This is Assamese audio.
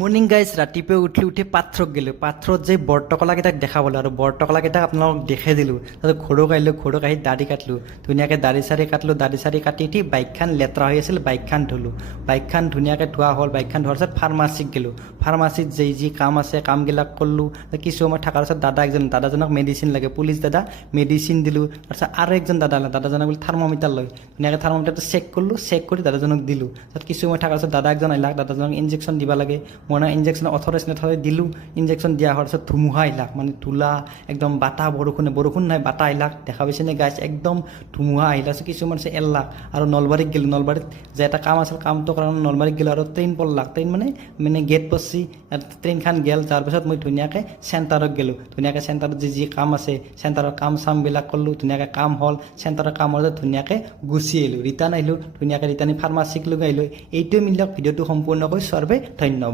মৰ্নিং গাইজ ৰাতিপুৱা উঠি পাথৰত গ'লোঁ পাথৰত যে বৰটকলাকেইটাক দেখাবলৈ আৰু বৰটকলাকেইটাক আপোনালোকক দেখাই দিলোঁ তাৰপিছত ঘৰক আহিলোঁ ঘৰক আহি দাড়ি কাটিলোঁ ধুনীয়াকৈ দাড়ি চাৰি কাটি উঠি বাইকখন লেতেৰা হৈ আছিল বাইকখন ধুলোঁ বাইকখন ধুনীয়াকৈ ধোৱা হ'ল বাইকখন ধোৱাৰ পিছত ফাৰ্মাচীত গ'লোঁ ফাৰ্মাচীত যি কাম আছে কামবিলাক কৰিলোঁ কিছু সময় থকাৰ পিছত দাদাজনক মেডিচিন লাগে পুলিচ দাদা মেডিচিন দিলোঁ তাৰপিছত আৰু একজন দাদাজনক বোলে থাৰ্মোমিটাৰ লয় ধুনীয়াকৈ থাৰ্মোমিটাৰটো চেক কৰিলোঁ চেক কৰি দাদাজনক দিলোঁ তাৰপিছত কিছু সময় থকাৰ পিছত দাদা একজন আহিলাক দাদাজনক ইনজেকশ্যন দিব লাগে মই ইনজেকশ্যন 18 দিলোঁ ইনজেকশ্যন দিয়া হোৱাৰ পিছত ধুমুহা আহিলাক মানে ধূলা একদম বাটাহ বৰষুণ নাই বাটাহ আহিলাক দেখা পাইছেনে গাইছ একদম ধুমুহা আহিলা কিছুমান আছে এৰলাক আৰু নলবাৰীত গ'লোঁ নলবাৰীত যে এটা কাম আছিল কামটোৰ কাৰণে নলবাৰীত গ'লোঁ আৰু ট্ৰেইন পৰলাক ট্ৰেইন মানে গেট পৰছি ট্ৰেইনখন গ'ল তাৰপিছত মই ধুনীয়াকৈ চেণ্টাৰত গ'লোঁ ধুনীয়াকৈ চেণ্টাৰত যি কাম আছে চেণ্টাৰৰ কাম চামবিলাক কৰিলোঁ ধুনীয়াকৈ কাম হ'ল চেণ্টাৰৰ কাম হ'লে ধুনীয়াকৈ গুচি আহিলোঁ ৰিটাৰ্ণ আহিলোঁ ধুনীয়াকৈ ৰিটাৰ্ণ ফাৰ্মাচীক লৈ আহিলোঁ এইটোৱে মিলক ভিডিঅ'টো সম্পূৰ্ণকৈ চোৱাৰ বাবে ধন্যবাদ।